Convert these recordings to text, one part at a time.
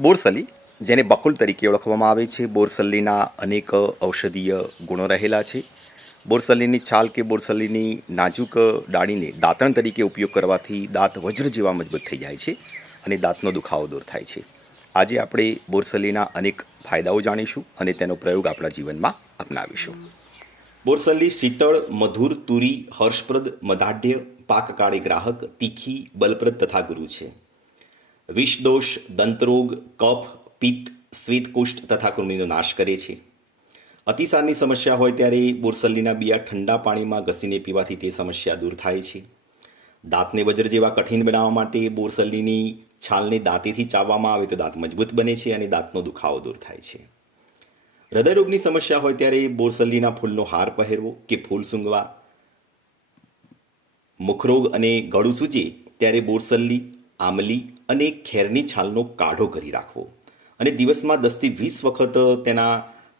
બોરસલી, જેને બકુલ તરીકે ઓળખવામાં આવે છે, બોરસલીના અનેક ઔષધીય ગુણો રહેલા છે. બોરસલીની છાલ કે બોરસલીની નાજુક ડાળીને દાંતણ તરીકે ઉપયોગ કરવાથી દાંત વજ્ર જેવા મજબૂત થઈ જાય છે અને દાંતનો દુખાવો દૂર થાય છે. આજે આપણે બોરસલીના અનેક ફાયદાઓ જાણીશું અને તેનો પ્રયોગ આપણા જીવનમાં અપનાવીશું. બોરસલી શીતળ, મધુર, તુરી, હર્ષપ્રદ, મદાઢ્ય, પાકકાળી ગ્રાહક, તીખી, બલપ્રદ તથા ગુરુ છે. વિષદોષ, દંતરોગ, કફ, પિત્ત, શ્વેતકુષ્ઠ તથા કૃમિનો નાશ કરે છે. અતિસારની સમસ્યા હોય ત્યારે બોરસલીના બિયા ઠંડા પાણીમાં ઘસીને પીવાથી તે સમસ્યા દૂર થાય છે. દાંતને વજ્ર જેવા કઠિન બનાવવા માટે બોરસલીની છાલને દાંતીથી ચાવવામાં આવે તો દાંત મજબૂત બને છે અને દાંતનો દુખાવો દૂર થાય છે. હૃદયરોગની સમસ્યા હોય ત્યારે બોરસલીના ફૂલનો હાર પહેરવો કે ફૂલ સૂંઘવા. મુખરોગ અને ગળું સૂજે ત્યારે બોરસલી, આમલી અને ખેરની છાલનો કાઢો કરી રાખવો અને દિવસમાં 10થી 20 વખત તેના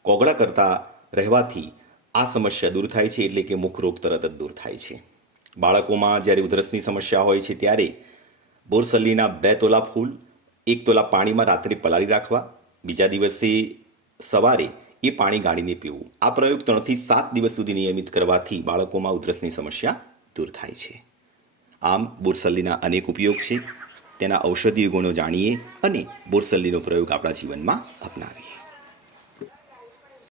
કોગળા કરતા રહેવાથી આ સમસ્યા દૂર થાય છે, એટલે કે મુખરોગ તરત જ દૂર થાય છે. બાળકોમાં જ્યારે ઉધરસની સમસ્યા હોય છે ત્યારે બોરસલીના 2 તોલા ફૂલ 1 તોલા પાણીમાં રાત્રે પલાળી રાખવા, બીજા દિવસે સવારે એ પાણી ગાળીને પીવું. આ પ્રયોગ 3 થી 7 દિવસ સુધી નિયમિત કરવાથી બાળકોમાં ઉધરસની સમસ્યા દૂર થાય છે. આમ બોરસલીના અનેક ઉપયોગ છે. તેના ઔષધીય ગુણો જાણીએ અને બોરસલીનો પ્રયોગ આપણા જીવનમાં અપનાવીએ.